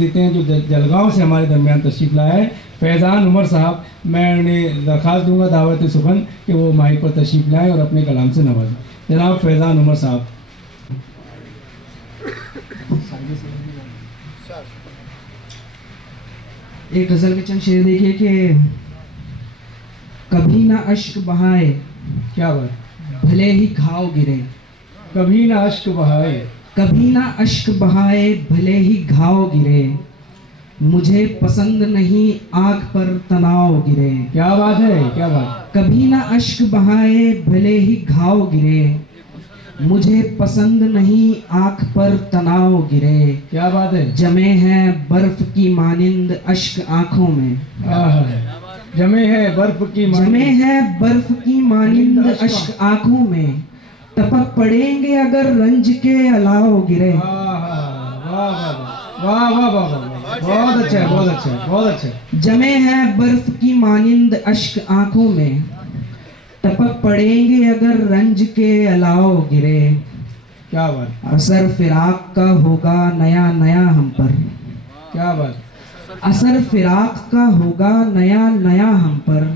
देते हैं जो जलगांव से हमारे दरमियान तशरीफ़ लाया है, फैज़ान उमर साहब। मैं उन्हें दरख्वास्त दूंगा दावत सुखन कि वो माइक पर तशरीफ़ लाएँ और अपने कलाम से नवाजें। जनाब फैज़ान उमर साहब। एक गज़ल के चंद शेर देखिए कि कभी ना अश्क बहाए, क्या बात, भले ही घाव गिरे। कभी ना अश्क बहाए, कभी ना अश्क बहाए, भले ही घाव गिरे। मुझे पसंद नहीं आँख पर तनाव गिरे। क्या बात है, क्या बात। कभी ना अश्क बहाए, भले ही घाव गिरे। मुझे पसंद नहीं आँख पर तनाव गिरे। क्या बात है। जमे हैं बर्फ की मानिंद अश्क आँखों में। जमे है बर्फ की जमे हैं बर्फ की मानिंद अश्क आँखों में। टपक पड़ेंगे अगर रंज के अलाव गिरे। वाह वाह वाह वाह, बहुत अच्छा है, बहुत अच्छा है, बहुत अच्छा है। जमे हैं बर्फ की मानिंद अश्क आंखों में। टपक पड़ेंगे अगर रंज के अलाव गिरे। क्या बात। असर फिराक का होगा नया नया हम पर। क्या बात। असर फिराक का होगा नया नया हम पर।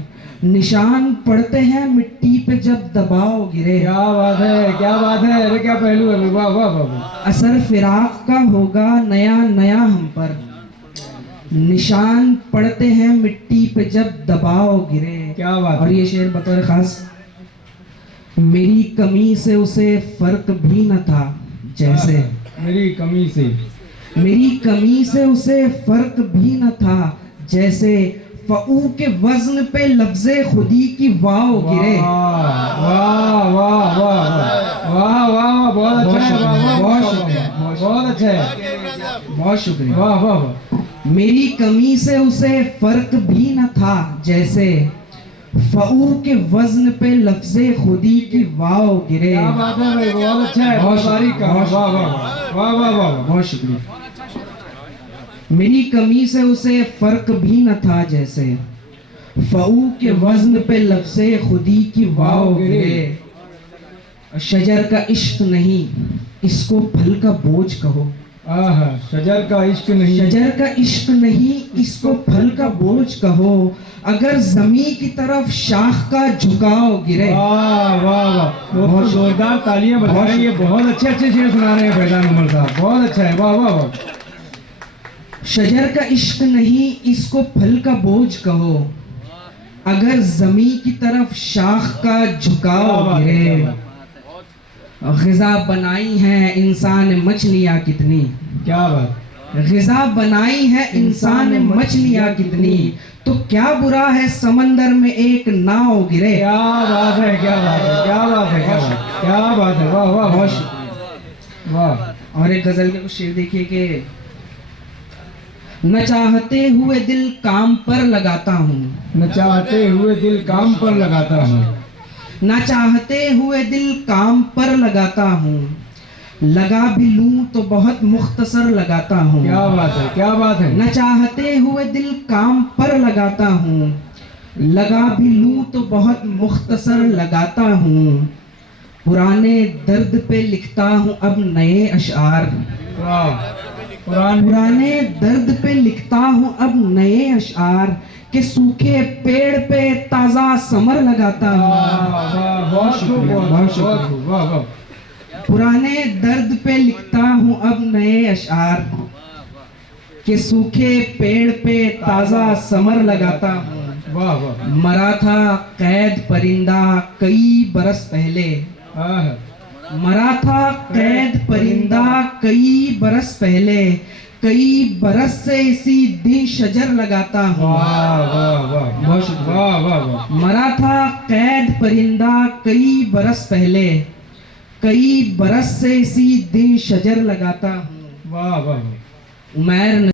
निशान पड़ते हैं मिट्टी पे जब दबाव गिरे। क्या बात है, क्या बात है। अरे क्या पहलू है, वाह वाह वाह। असर फिराक का होगा नया नया हम पर। निशान पड़ते हैं मिट्टी पे जब दबाव गिरे। क्या बात। और ये शेर बतौर खास, मेरी कमी से उसे फर्क भी न था जैसे। मेरी कमी से, मेरी कमी से उसे फर्क भी न था जैसे। फ़ऊ के वज़न पे लफ्ज़े खुदी की वाव गिरे। वाह वाह वाह वाह वाह वाह, बहुत अच्छा है, बहुत शुक्रिया, बहुत अच्छा है, बहुत शुक्रिया। वाह वाह वाह। मेरी कमी से उसे फर्क भी न था जैसे। फ़ऊ के वज़न पे लफ्ज़े खुदी की वाव गिरे। क्या बात है भाई, बहुत अच्छा है, बहुत बारीक का, वाह वाह वाह वाह वाह वाह, बहुत शुक्रिया। मेरी कमी से उसे फर्क भी न था जैसे। फ़ऊ के वज़न पे लफ्ज़े खुदी की वाव गिरे। शजर का इश्क नहीं इसको फल का बोझ कहो। शजर का इश्क नहीं, शजर का इश्क नहीं इसको फल का बोझ कहो। अगर जमी की तरफ शाख का झुकाव गिरे। वाह वाह वाह, बहुत जोरदार तालियां बजाएं। ये बहुत अच्छे अच्छे शेर सुना रहे हैं फैज़ान उमर साहब, बहुत अच्छा है, वाह वाह वाह। शजर का इश्क नहीं इसको फल का बोझ कहो। अगर जमी की तरफ शाख का झुकाव गिरे। ग़िज़ा बनाई है इंसान ने मछलियाँ कितनी। क्या बात। ग़िज़ा बनाई है इंसान ने मछलियाँ कितनी। तो क्या बुरा है समंदर में एक नाव गिरे। क्या बात है, क्या बात है, क्या बात है, क्या बात, क्या बात है, वाह वाह, बहुत शुक्रिया, वाह। और एक गजल के कुछ शेर देखिए कि न चाहते हुए दिल काम पर लगाता हूँ। न चाहते हुए दिल काम पर लगाता हूँ। न चाहते हुए दिल काम पर लगाता हूँ। लगा भी लूं तो बहुत मुख्तसर लगाता हूँ। क्या बात है, क्या बात है। न चाहते हुए दिल काम पर लगाता हूँ। लगा भी लूं तो बहुत मुख्तसर लगाता हूँ। पुराने दर्द पे लिखता हूँ अब नए अशआर। पुराने दर्द पे लिखता हूँ अब नए अशआर। के सूखे पेड़ पे ताजा समर लगाता हूँ। बहुत शुक्रिया, बहुत शुक्रिया, वाह वाह। पुराने दर्द पे लिखता हूँ अब नए अशआर। के सूखे पेड़ पे ताजा समर लगाता हूँ। वाह वाह। मरा था कैद परिंदा कई बरस पहले। मरा था कैद परिंदा कई बरस पहले। कई बरस से इसी दिन शजर लगाता हूँ। वाह वाह वाह, बहुत शुक्रिया, वाह वाह वाह। मरा था कैद परिंदा कई बरस पहले। कई बरस से इसी दिन शजर लगाता हूँ। वाह वाह। उमैर